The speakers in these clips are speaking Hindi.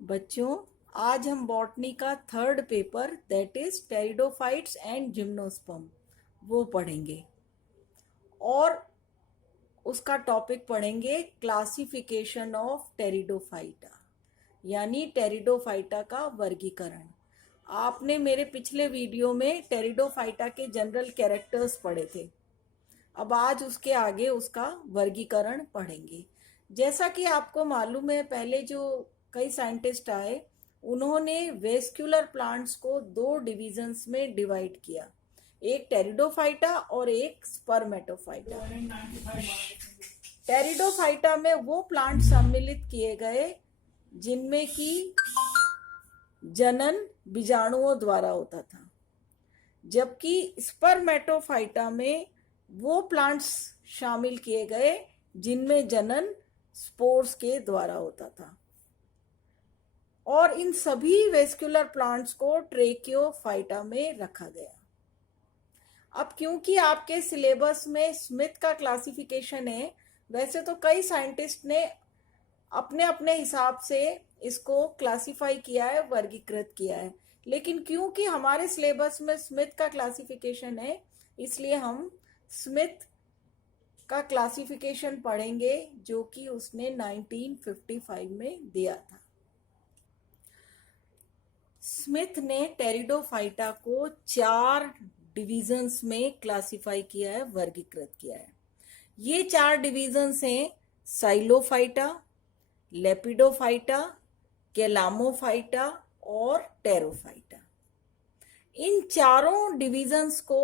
बच्चों, आज हम बॉटनी का third paper that is pteridophytes and gymnosperm वो पढ़ेंगे और उसका टॉपिक पढ़ेंगे क्लासिफिकेशन ऑफ टेरिडोफाइटा यानी टेरिडोफाइटा का वर्गीकरण। आपने मेरे पिछले वीडियो में टेरिडोफाइटा के जनरल कैरेक्टर्स पढ़े थे। अब आज उसके आगे उसका वर्गीकरण पढ़ेंगे। जैसा कि आपको मालूम है, पहले जो कई साइंटिस्ट आए उन्होंने वेस्क्यूलर प्लांट्स को दो डिविजन्स में डिवाइड किया, एक टेरिडोफाइटा और एक स्पर्मेटोफाइटा। टेरिडोफाइटा में वो प्लांट सम्मिलित किए गए जिनमें कि जनन बीजाणुओं द्वारा होता था, जबकि स्पर्मेटोफाइटा में वो प्लांट्स शामिल किए गए जिनमें जनन स्पोर्स के द्वारा होता था। और इन सभी वेस्कुलर प्लांट्स को ट्रेकियोफाइटा में रखा गया। अब क्योंकि आपके सिलेबस में स्मिथ का क्लासिफिकेशन है, वैसे तो कई साइंटिस्ट ने अपने अपने हिसाब से इसको क्लासिफाई किया है, वर्गीकृत किया है, लेकिन क्योंकि हमारे सिलेबस में स्मिथ का क्लासिफिकेशन है, इसलिए हम स्मिथ का क्लासिफिकेशन पढ़ेंगे जो कि उसने 1955 में दिया था। स्मिथ ने टेरिडोफाइटा को 4 डिविजन्स में क्लासिफाई किया है, वर्गीकृत किया है। ये 4 डिविजन्स हैं साइलोफाइटा, लेपिडोफाइटा, कैलामोफाइटा और टेरोफाइटा। इन चारों डिविजन्स को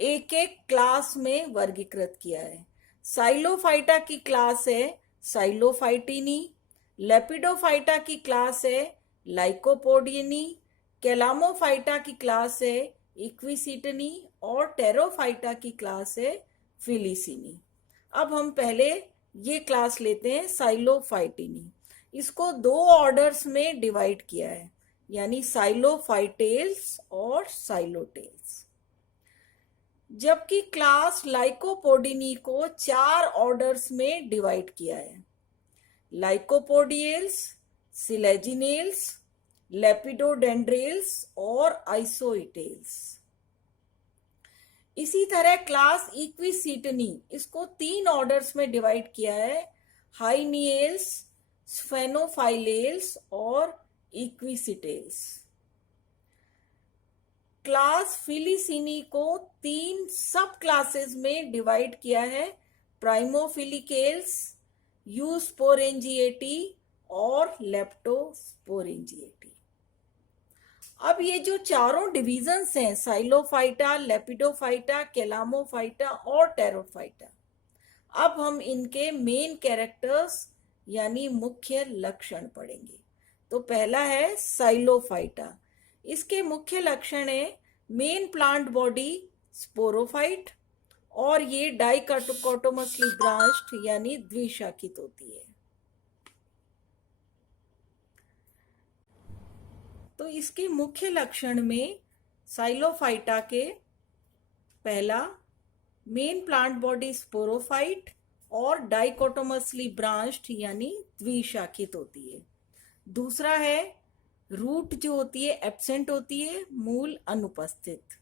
एक एक क्लास में वर्गीकृत किया है। साइलोफाइटा की क्लास है साइलोफाइटिनी, लेपिडोफाइटा की क्लास है लाइकोपोडियनी, कैलामोफाइटा की क्लास है इक्विसिटनी और टेरोफाइटा की क्लास है फिलिसिनी। अब हम पहले ये क्लास लेते हैं साइलोफाइटिनी। इसको 2 ऑर्डर्स में डिवाइड किया है, यानी साइलोफाइटेल्स और साइलोटेल्स। जबकि क्लास लाइकोपोडिनी को 4 ऑर्डर्स में डिवाइड किया है, लाइकोपोडियल्स, सिलेजिनेल्स, लेपिडोडेंड्रेल्स और आइसोइटेल्स। इसी तरह क्लास इक्विसिटनी, इसको 3 ऑर्डर्स में डिवाइड किया है, हाइनियल्स, स्फेनोफाइलेल्स और इक्विसिटेल्स। क्लास फिलिसिनी को 3 सब क्लासेस में डिवाइड किया है, प्राइमोफिलिकेल्स, यूस्पोरेंजिएटी और लेप्टोस्पोरेंजिएटी। अब ये जो चारों डिविजन्स हैं, साइलोफाइटा, लेपिडोफाइटा, कैलामोफाइटा और टेरोफाइटा, अब हम इनके मेन कैरेक्टर्स यानी मुख्य लक्षण पढ़ेंगे। तो पहला है साइलोफाइटा। इसके मुख्य लक्षण है मेन प्लांट बॉडी स्पोरोफाइट और ये डाइकोटोमसली ब्रांच्ड यानी द्विशाखित होती है। तो इसके मुख्य लक्षण में साइलोफाइटा के पहला मेन प्लांट बॉडी स्पोरोफाइट और डाइकोटोमसली ब्रांच्ड यानी द्विशाखित होती है। दूसरा है रूट जो होती है एब्सेंट होती है, मूल अनुपस्थित।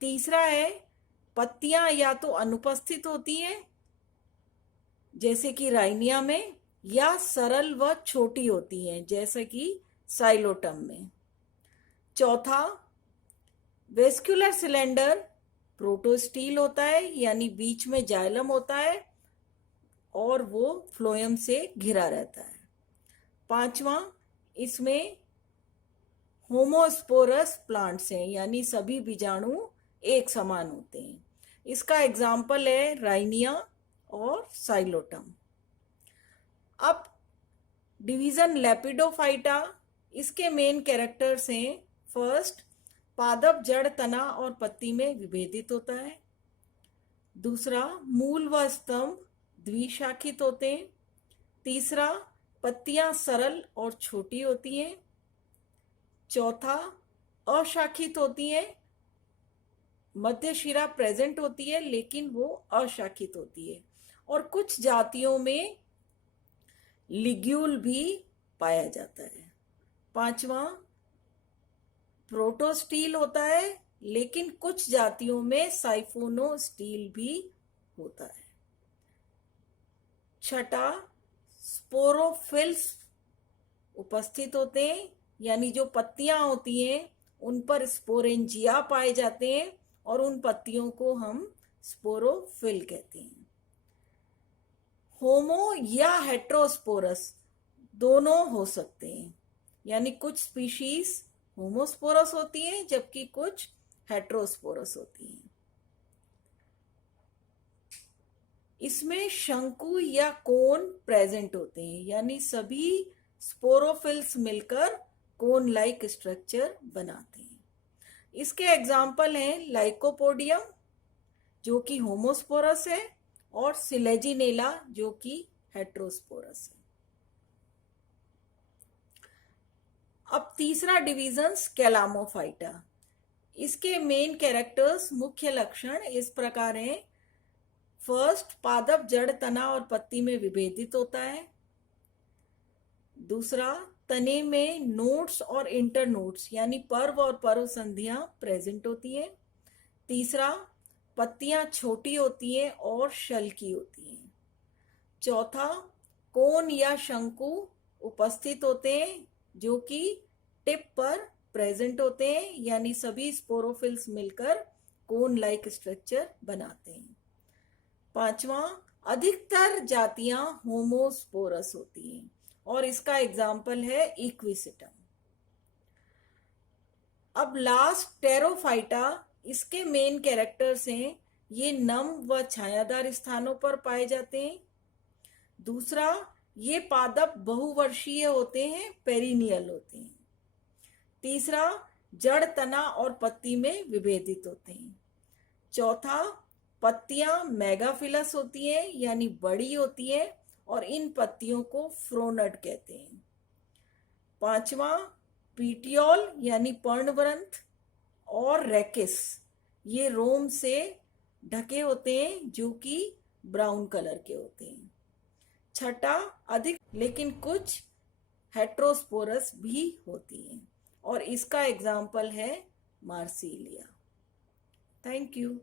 तीसरा है पत्तियां या तो अनुपस्थित होती है जैसे कि राइनिया में, या सरल व छोटी होती हैं जैसे कि साइलोटम में। चौथा, वेस्कुलर सिलेंडर प्रोटोस्टील होता है यानी बीच में जाइलम होता है और वो फ्लोएम से घिरा रहता है। पांचवा, इसमें होमोस्पोरस प्लांट्स हैं यानी सभी बीजाणु एक समान होते हैं। इसका एग्जाम्पल है राइनिया और साइलोटम। अब डिवीजन लेपिडोफाइटा, इसके मेन कैरेक्टर्स हैं, फर्स्ट, पादप जड़, तना और पत्ती में विभेदित होता है। दूसरा, मूल व स्तंभ द्विशाखित होते हैं। तीसरा, पत्तियां सरल और छोटी होती हैं। चौथा, अशाखित होती हैं, मध्य शिरा प्रेजेंट होती है लेकिन वो अशाखित होती है। और कुछ जातियों में लिग्यूल भी पाया जाता है। पांचवा, प्रोटोस्टील होता है, लेकिन कुछ जातियों में साइफोनोस्टील भी होता है। छठा, स्पोरोफिल्स उपस्थित होते हैं, यानी जो पत्तियां होती हैं उन पर स्पोरेंजिया पाए जाते हैं और उन पत्तियों को हम स्पोरोफिल कहते हैं। होमो या हेट्रोस्पोरस दोनों हो सकते हैं, यानी कुछ स्पीशीज होमोस्पोरस होती हैं जबकि कुछ हेट्रोस्पोरस होती हैं। इसमें शंकु या कोन प्रेजेंट होते हैं, यानी सभी स्पोरोफिल्स मिलकर कोन लाइक स्ट्रक्चर बनाते हैं। इसके एग्जाम्पल हैं लाइकोपोडियम जो कि होमोस्पोरस है और सिलेजिनेला जो कि हेट्रोस्पोरस है। अब तीसरा डिवीजन कैलामोफाइटा। इसके मेन कैरेक्टर्स, मुख्य लक्षण इस प्रकार हैं। फर्स्ट, पादप जड़, तना और पत्ती में विभेदित होता है। दूसरा, तने में नोड्स और इंटरनोड्स यानी पर्व और पर्व संधियां प्रेजेंट होती है। तीसरा, पत्तियां छोटी होती हैं और शल की होती हैं। चौथा, कोन या शंकु उपस्थित होते हैं जो कि टिप पर प्रेजेंट होते हैं, यानी सभी स्पोरोफिल्स मिलकर कोन लाइक स्ट्रक्चर बनाते हैं। पांचवा, अधिकतर जातियां होमोस्पोरस होती हैं और इसका एग्जाम्पल है इक्विसिटम। अब लास्ट, टेरोफाइटा। इसके मेन कैरेक्टर्स हैं, ये नम व छायादार स्थानों पर पाए जाते हैं। दूसरा, ये पादप बहुवर्षीय होते हैं, पेरिनियल होते हैं। तीसरा, जड़, तना और पत्ती में विभेदित होते हैं। चौथा, पत्तियां मेगाफिलस होती हैं यानी बड़ी होती हैं और इन पत्तियों को फ्रोनड कहते हैं। पांचवा, पीटियोल यानी पर्णवृंत और रेकिस, ये रोम से ढके होते हैं जो कि ब्राउन कलर के होते हैं। छठा, अधिक लेकिन कुछ हेट्रोस्पोरस भी होती हैं और इसका एग्जाम्पल है मार्सिलिया। Thank you.